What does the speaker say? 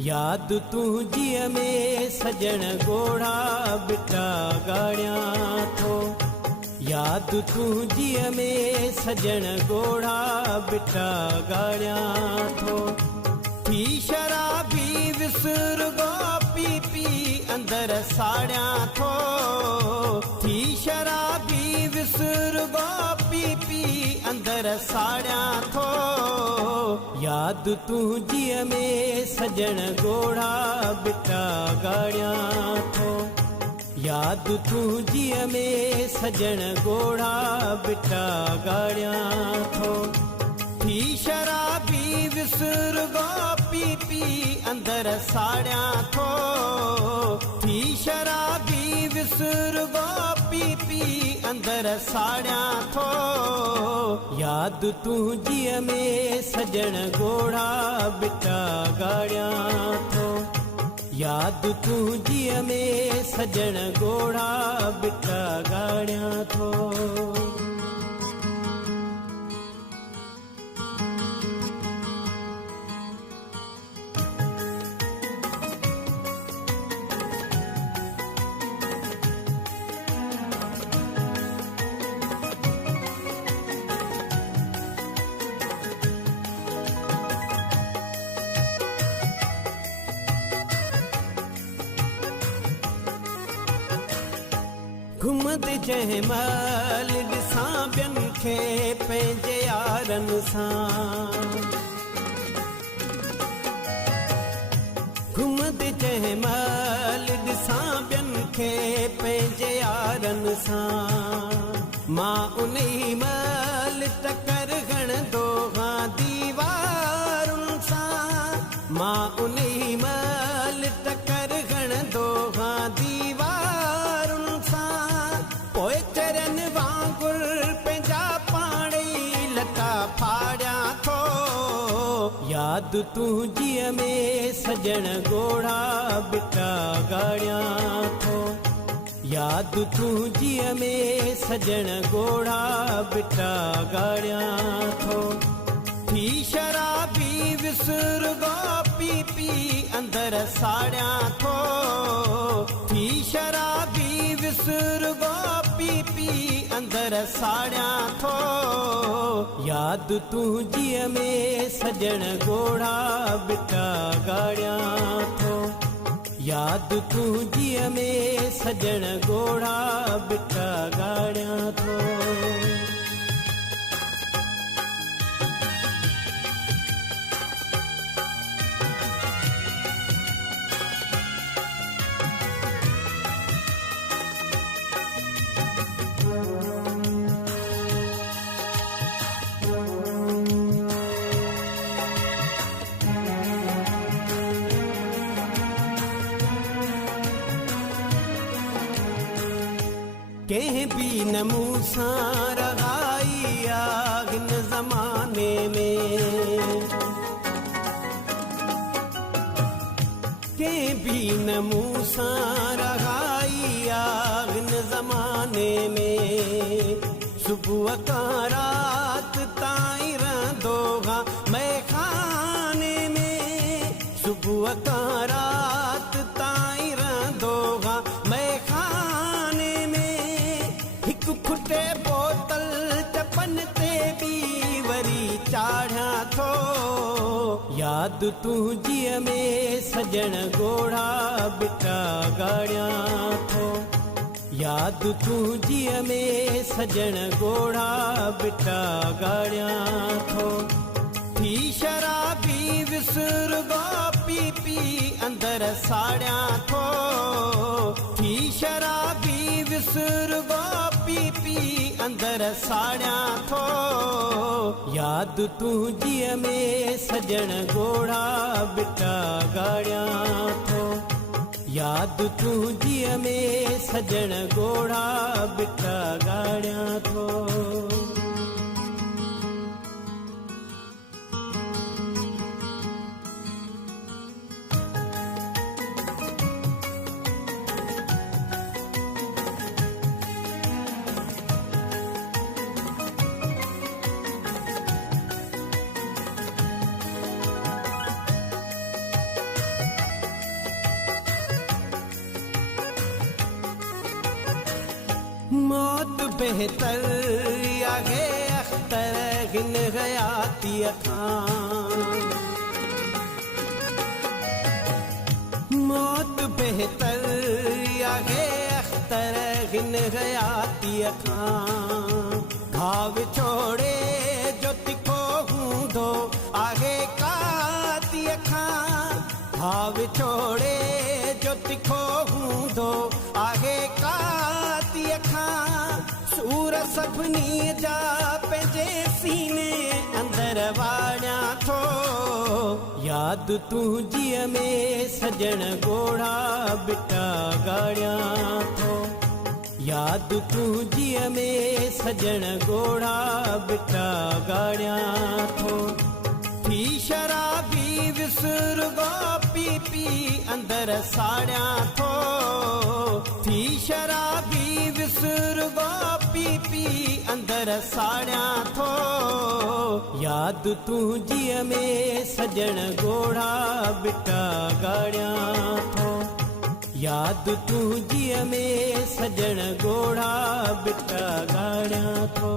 याद तुझी में सजन गोड़ा बिटा गाड़िया थो। याद तुझी में सजन गोड़ा बिटा गाड़िया थो। थी शराबी विसुर गो पी पी अंदर साड़िया थो। थी शराबी विसुर गो पी पी अंदर साड़िया थो। याद तुझी में सजन गोड़ा बिटा गाड़िया थो। याद तुझी में सजन गोड़ा बिटा गाड़िया थो। थी शराबी विसुर गो पी पी अंदर साड़िया थो। थी शराबी विसुर गो पी पी अंदर साड़िया थो। याद तुझी में सजन गोड़ा बिटा गाड़िया थो। याद तुझी में सजन गोड़ा बिटा गाड़िया थो। घुमद जहमल ॾिसां ॿियनि खे पंहिंजे यारनि सां। घुमद जहमल ॾिसां ॿियनि खे पंहिंजे यारनि सां। मां उन महिल टकर हणंदो हां दीवारुनि सां। मां उन महिल टकर हणंदो हां दीवारुनि सां। पोइ चरन वांगुर पंहिंजा पाण ई लटा फाड़िया थो। याद तुझी में सजन गोड़ा बिटा गाड़िया थो। याद तुझी में सजन गोड़ा बिटा गाड़िया थो। थी शराबी विसुर गो पी पी अंदर साड़िया थो। थी शराबी विसुर गो पी पी अंदर साड़िया थो। याद तुझी में सजन गोड़ा बिटा गाड़िया थो। याद तुझी में सजन गोड़ा बिटा गाड़िया थो। कहीं भी न मूं सां रहाई आ हिन ज़माने में। कहीं भी न मूं सां रहाई आ हिन ज़माने में। सुबुह खां रात ताईं रहंदो हां मैखाने में। सुबुह खां रात ताईं रहंदो हां मैखाने में। खुटे बोतल चपन ते भी वरी चाढ़िया थो। याद तुझी में सजन गोड़ा बिटा गाड़िया थो। याद तुझी में सजन गोड़ा बिटा गाड़िया थो। थी शराबी विसुर गो पी पी अंदर साड़िया थो। थी शराबी विसुर गो पी पी अंदर साड़िया थो। याद तुझी में सजन गोड़ा बिटा गाड़िया थो। याद तुझी में सजन गोड़ा बिटा गाड़िया थो। बेहतर आहे अख्तर हिन हयातीअ खां मौत बेहतर आहे अख्तर हिन हयातीअ खां घाव छोड़े जो तिखो हूंदो आहे कातीअ खां घाव छोड़े जो तिखो हूंदो आहे कातीअ खां सूर सभिनी जा पंहिंजे सीने अंदर वाड़ियां थो याद तुंहिंजीअ में सजण ॻोढ़ा बिटा ॻाड़ियां थो याद तुंहिंजीअ में सजण ॻोढ़ा बिटा ॻाड़ियां थो थी शराबी विसुर्गो पी पी अंदर साड़ियां थो थी शराबी विसुर्गो पी पी अंदर साड़ियां थो याद तुंहिंजीअ में सजण ॻोढ़ा बिटा ॻाड़ियां थो याद तुंहिंजीअ में सजण ॻोढ़ा बिटा ॻाड़ियां थो